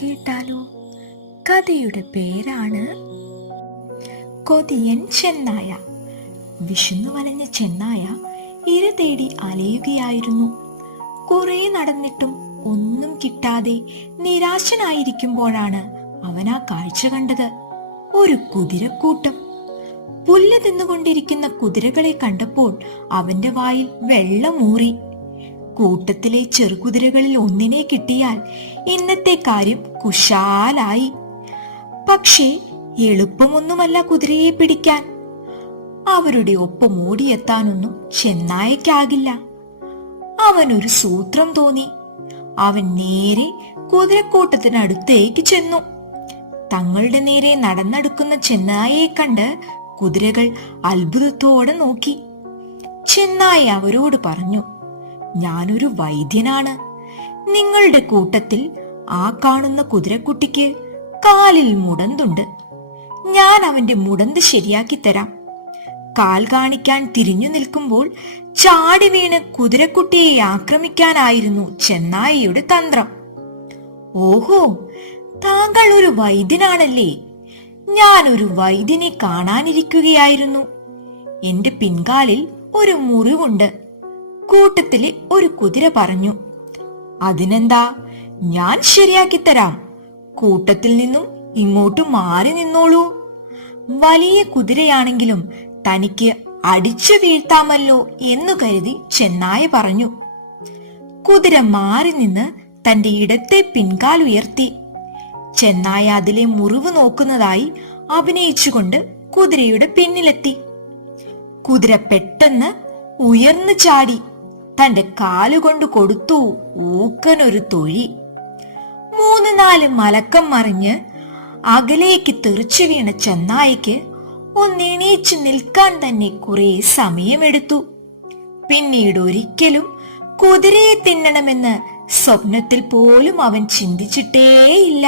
കേട്ടാലോ? കഥയുടെ പേരാണ് കൊതിയൻ ചെന്നായ. വിശന്നു വലഞ്ഞ ചെന്നായ ഇര തേടി അലയുകയായിരുന്നു. കുറെ നടന്നിട്ടും ഒന്നും കിട്ടാതെ നിരാശനായിരിക്കുമ്പോഴാണ് അവൻ ആ കാഴ്ച കണ്ടത്. ഒരു കുതിരക്കൂട്ടം. പുല്ല് തിന്നുകൊണ്ടിരിക്കുന്ന കുതിരകളെ കണ്ടപ്പോൾ അവന്റെ വായിൽ വെള്ളമൂറി. കൂട്ടത്തിലെ ചെറുകുതിരകളിൽ ഒന്നിനെ കിട്ടിയാൽ ഇന്നത്തെ കാര്യം കുശാലായി. പക്ഷേ എളുപ്പമൊന്നുമല്ല കുതിരയെ പിടിക്കാൻ. അവരുടെ ഒപ്പം ഓടിയെത്താനൊന്നും ചെന്നായക്കാകില്ല. അവനൊരു സൂത്രം തോന്നി. അവൻ നേരെ കുതിരക്കൂട്ടത്തിനടുത്തേക്ക് ചെന്നു. തങ്ങളുടെ നേരെ നടന്നെടുക്കുന്ന ചെന്നായയെ കണ്ട് കുതിരകൾ അത്ഭുതത്തോടെ നോക്കി. ചെന്നായ അവരോട് പറഞ്ഞു, ഞാനൊരു വൈദ്യനാണ്. നിങ്ങളുടെ കൂട്ടത്തിൽ ആ കാണുന്ന കുതിരക്കുട്ടിക്ക് കാലിൽ മുടന്തുണ്ട്. ഞാൻ അവന്റെ മുടന്ത് ശരിയാക്കി തരാം. കാൽ കാണിക്കാൻ തിരിഞ്ഞു നിൽക്കുമ്പോൾ ചാടി വീണ് കുതിരക്കുട്ടിയെ ആക്രമിക്കാനായിരുന്നു ചെന്നായയുടെ തന്ത്രം. ഓഹോ, താങ്കൾ ഒരു വൈദ്യനാണല്ലേ? ഞാനൊരു വൈദ്യനെ കാണാനിരിക്കുകയായിരുന്നു. എന്റെ പിൻകാലിൽ ഒരു മുറിവുണ്ട്, കൂട്ടത്തിലെ ഒരു കുതിര പറഞ്ഞു. അതിനെന്താ, ഞാൻ ശരിയാക്കി തരാം. കൂട്ടത്തിൽ നിന്നും ഇങ്ങോട്ട് മാറി നിന്നോളൂ. വലിയ കുതിരയാണെങ്കിലും തനിക്ക് അടിച്ചു വീഴ്ത്താമല്ലോ എന്നു കരുതി ചെന്നായ പറഞ്ഞു. കുതിര മാറി നിന്ന് തന്റെ ഇടത്തെ പിൻകാൽ ഉയർത്തി. ചെന്നായ അതിലെ മുറിവ് നോക്കുന്നതായി അഭിനയിച്ചുകൊണ്ട് കുതിരയുടെ പിന്നിലെത്തി. കുതിര പെട്ടെന്ന് ഉയർന്നു ചാടി തന്റെ കാലുകൊണ്ട് കൊടുത്തു ഊക്കനൊരു തൊഴി. 3-4 മലക്കം മറിഞ്ഞ് അകലേക്ക് തെറിച്ചു വീണ ചെന്നായക്ക് ഒന്നെണീച്ചു നിൽക്കാൻ തന്നെ കുറെ സമയമെടുത്തു. പിന്നീട് ഒരിക്കലും കുതിരയെ തിന്നണമെന്ന് സ്വപ്നത്തിൽ പോലും അവൻ ചിന്തിച്ചിട്ടേയില്ല.